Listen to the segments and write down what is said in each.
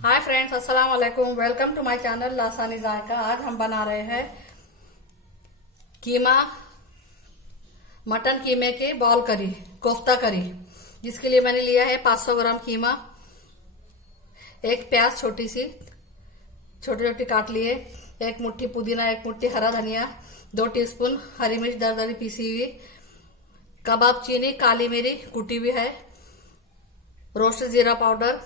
Hi friends, अस्सलाम वालेकुम। Welcome to my channel लासानी जायका। आज हम बना रहे हैं कीमा, मटन कीमे की बॉल करी, कोफ्ता करी। जिसके लिए मैंने लिया है 500 ग्राम कीमा, एक प्याज छोटी छोटी काट लिए, एक मुट्ठी पुदीना, एक मुट्ठी हरा धनिया, 2 टीस्पून हरी मिर्च दरदरी पीसी हुई, कबाब चीनी, काली मिरी कुटी हुई है, रोस्टेड जीरा powder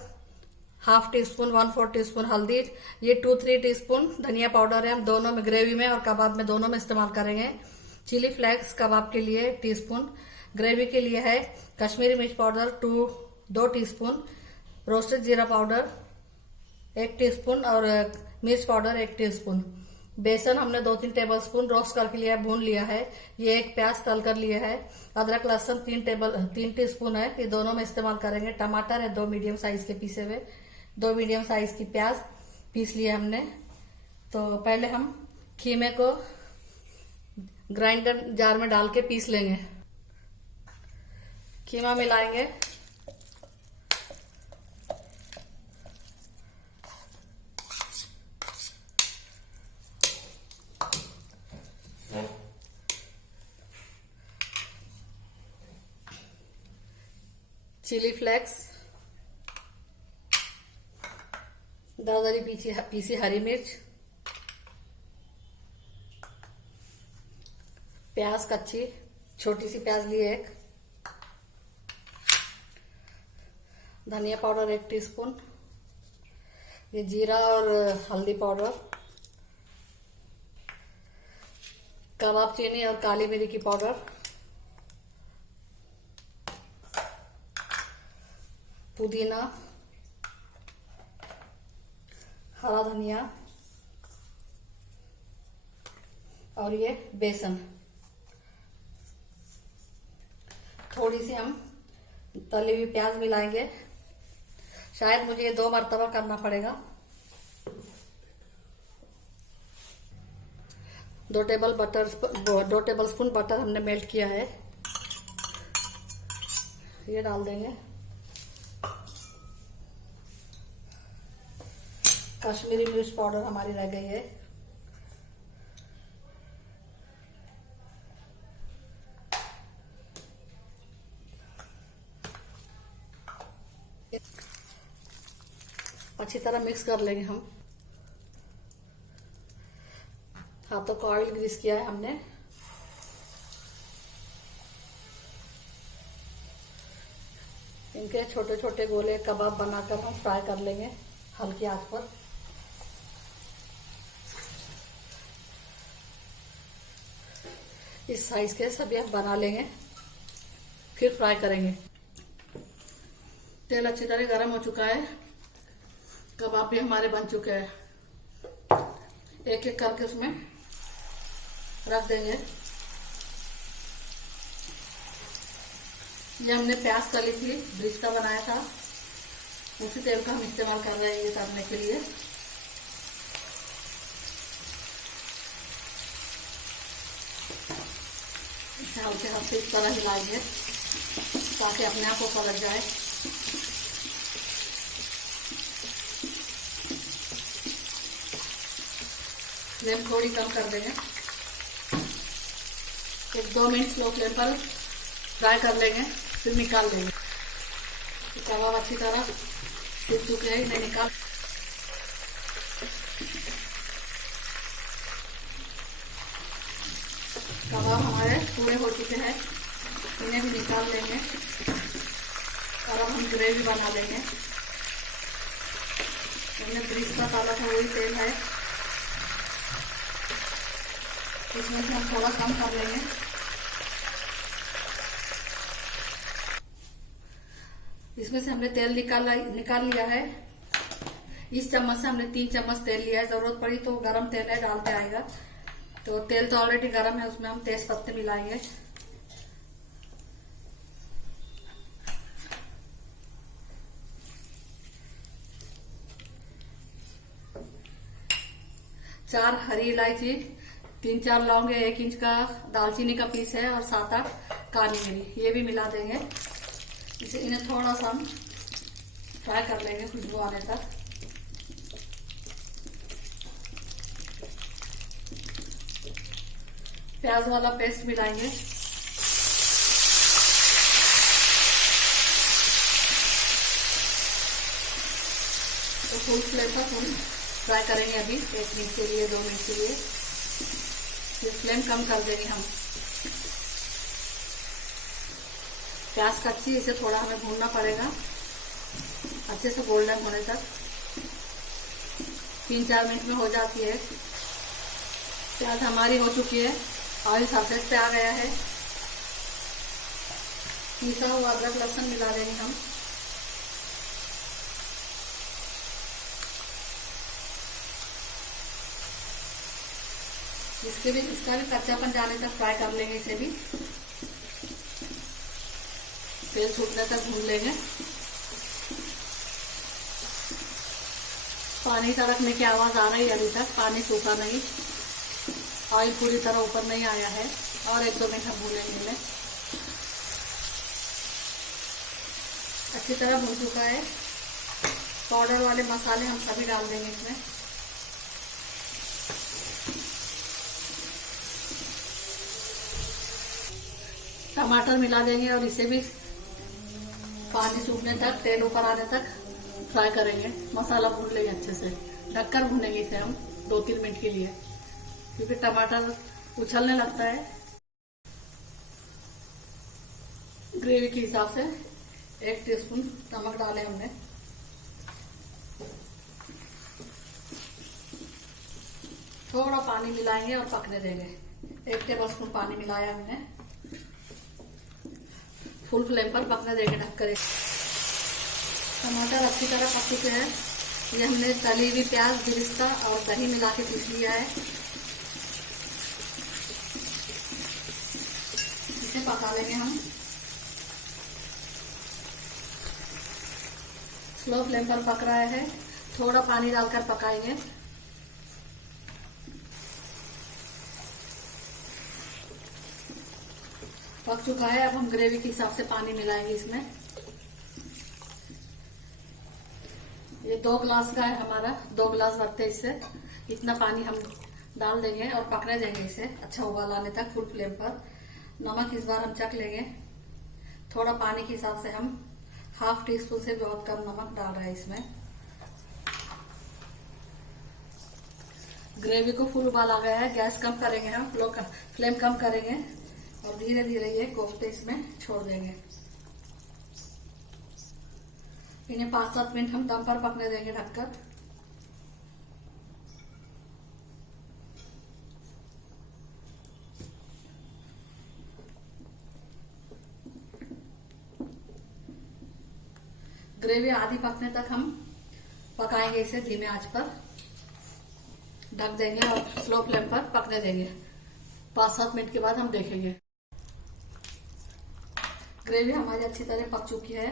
half tea spoon, 1/4 teaspoon हल्दी, ये 2-3 टीस्पून धनिया पाउडर है। हम दोनों में, ग्रेवी में और कबाब में दोनों में इस्तेमाल करेंगे। चिली फ्लेक्स कबाब के लिए टीस्पून, ग्रेवी के लिए है कश्मीरी मिर्च पाउडर 2 टीस्पून, रोस्टेड जीरा पाउडर 1 टीस्पून और मिर्च पाउडर 1 टीस्पून। बेसन हमने 2-3 टेबल स्पून रोस्ट करके लिया है, भून लिया है। ये एक प्याज तल कर लिया है। अदरक लहसुन 3 टीस्पून है, ये दोनों में इस्तेमाल करेंगे। टमाटर है 2 मीडियम साइज के पीसे हुए, 2 मीडियम साइज की प्याज पीस लिया हमने। तो पहले हम कीमे को ग्राइंडर जार में डाल के पीस लेंगे। कीमा मिलाएंगे, चिली फ्लेक्स, दरदरी पीसी हरी मिर्च, प्याज कच्ची छोटी सी प्याज लिए एक, धनिया पाउडर 1 टीस्पून, ये जीरा और हल्दी पाउडर, कबाब चीनी और काली मिरी की पाउडर, पुदीना, हरा धनिया और ये बेसन। थोड़ी सी हम तली हुई प्याज मिलाएंगे। शायद मुझे ये 2 मरतबा करना पड़ेगा। 2 टेबल स्पून बटर हमने मेल्ट किया है, ये डाल देंगे। कश्मीरी मिर्च पाउडर हमारी रह गई है, अच्छी तरह मिक्स कर लेंगे हम। हाथों को ऑयल ग्रीस किया है हमने। इनके छोटे छोटे गोले कबाब बनाकर हम फ्राई कर लेंगे हल्की आंच पर। इस साइज के सभी हम बना लेंगे, फिर फ्राई करेंगे। तेल अच्छी तरह गर्म हो चुका है, कबाब भी हमारे बन चुके हैं। एक एक करके उसमें रख देंगे। ये हमने प्याज तली थी, ब्रिस्ता बनाया था, उसी तेल का हम इस्तेमाल कर रहे हैं ये करने के लिए। हल्के हल्के इस तरह हिलाएंगे ताकि अपने आप को पलट जाए। फ्लेम थोड़ी कम कर देंगे। 1-2 मिनट स्लो फ्लेम पर फ्राई कर लेंगे, फिर निकाल लेंगे। तो कबाब अच्छी तरह सूख चुके हैं, इन्हें निकाल। कबाब हमारे पूरे हो चुके हैं, इन्हें भी निकाल लेंगे और अब हम ग्रेवी बना लेंगे। हमने ब्रिस्ता डाला था, वही तेल है, इसमें से हम थोड़ा कम कर लेंगे। इसमें से हमने तेल निकाल लिया है। इस चम्मच से हमने 3 चम्मच तेल लिया है। जरूरत पड़ी तो गरम तेल है, डालते आएगा। तो तेल तो ऑलरेडी गरम है, उसमें हम तेज पत्ते मिलाएंगे। चार हरी इलायची, 3-4 लौंग, 1 इंच का दालचीनी का पीस है और 7-8 काली मिरी, ये भी मिला देंगे। इन्हें थोड़ा सा हम फ्राई कर लेंगे खुशबू आने तक। प्याज वाला पेस्ट मिलाएंगे। तो फुल फ्लेम पर हम फ्राई करेंगे अभी 1 मिनट के लिए, 2 मिनट के लिए, फिर फ्लेम कम कर देंगे हम। प्याज कच्ची, इसे थोड़ा हमें भूनना पड़ेगा अच्छे से गोल्डन होने तक। 3-4 मिनट में हो जाती है। प्याज हमारी हो चुकी है, ऑयल सरफेस पे आ गया है। पिसा हुआ अदरक लहसुन मिला देंगे हम। इसका भी कच्चापन जाने तक फ्राई कर लेंगे। इसे भी तेल छूटने तक भून लेंगे। पानी टपकने की आवाज आ रही है अभी तक, पानी सूखा नहीं, ऑयल पूरी तरह ऊपर नहीं आया है। और 1-2 मिनट हम भूनेंगे इन्हें। अच्छी तरह भून चुका है। पाउडर वाले मसाले हम सभी डाल देंगे इसमें। टमाटर मिला देंगे और इसे भी पानी सूखने तक, तेल ऊपर आने तक फ्राई करेंगे। मसाला भून लेंगे अच्छे से, ढककर भूनेंगे इसे हम 2-3 मिनट के लिए, क्योंकि टमाटर उछलने लगता है। ग्रेवी के हिसाब से 1 टीस्पून नमक डाले हमने। थोड़ा पानी मिलाएंगे और पकने देंगे। 1 टेबलस्पून पानी मिलाया हमने। फुल फ्लेम पर पकने देंगे ढककर। टमाटर अच्छी तरह पक चुके हैं। ये हमने तली हुई प्याज, बिरिस्ता और दही मिला के पीस लिया है। इसे पका लेंगे हम। स्लो फ्लेम पर पक रहा है, थोड़ा पानी डालकर पकाएंगे। पक चुका है। अब हम ग्रेवी के हिसाब से पानी मिलाएंगे इसमें। ये 2 गिलास का है हमारा, 2 गिलास भरते हैं इससे। इतना पानी हम डाल देंगे और पकने देंगे इसे अच्छा उबाल आने तक फुल फ्लेम पर। नमक इस बार हम चख लेंगे। थोड़ा पानी के हिसाब से हम 1/2 टीस्पून से बहुत कम नमक डाल रहे हैं इसमें। ग्रेवी को फुल उबाल आ गया है। गैस कम करेंगे हम, फ्लेम कम करेंगे और धीरे धीरे ये कोफ्ते इसमें छोड़ देंगे। इन्हें 5-7 मिनट हम दम पर पकने देंगे ढककर। ग्रेवी आधी पकने तक हम पकाएंगे इसे धीमे आंच पर। ढक देंगे और स्लो फ्लेम पर पकने देंगे। 5-7 मिनट के बाद हम देखेंगे। ग्रेवी हमारी अच्छी तरह पक चुकी है।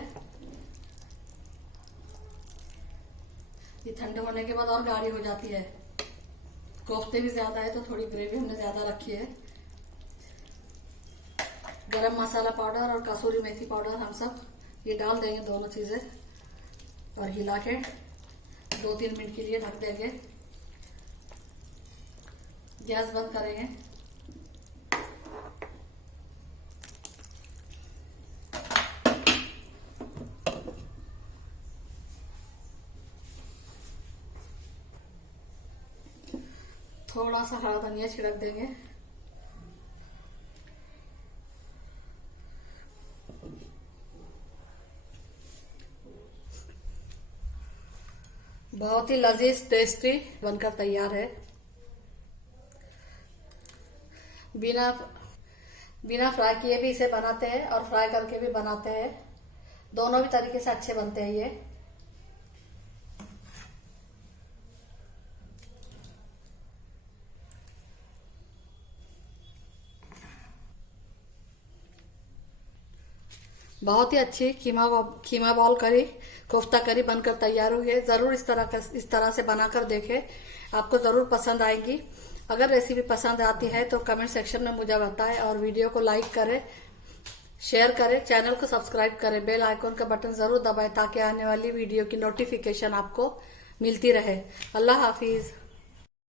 ये ठंडे होने के बाद और गाढ़ी हो जाती है। कोफ्ते भी ज्यादा है तो थोड़ी ग्रेवी हमने ज्यादा रखी है। गरम मसाला पाउडर और कसूरी मेथी पाउडर हम सब ये डाल देंगे, दोनों चीजें, और हिला के 2-3 मिनट के लिए ढक देंगे। गैस बंद करेंगे। थोड़ा सा हरा धनिया छिड़क देंगे। बहुत ही लजीज टेस्टी बनकर तैयार है। बिना फ्राई किए भी इसे बनाते हैं और फ्राई करके भी बनाते हैं। दोनों भी तरीके से अच्छे बनते हैं ये। बहुत ही अच्छी कीमा बॉल करी, कोफ्ता करी बनकर तैयार हुई है। जरूर इस तरह से बनाकर देखें, आपको जरूर पसंद आएगी। अगर रेसिपी पसंद आती है तो कमेंट सेक्शन में मुझे बताएं और वीडियो को लाइक करें, शेयर करें, चैनल को सब्सक्राइब करें, बेल आइकॉन का बटन जरूर दबाएं ताकि आने वाली वीडियो की नोटिफिकेशन आपको मिलती रहे। अल्लाह हाफिज।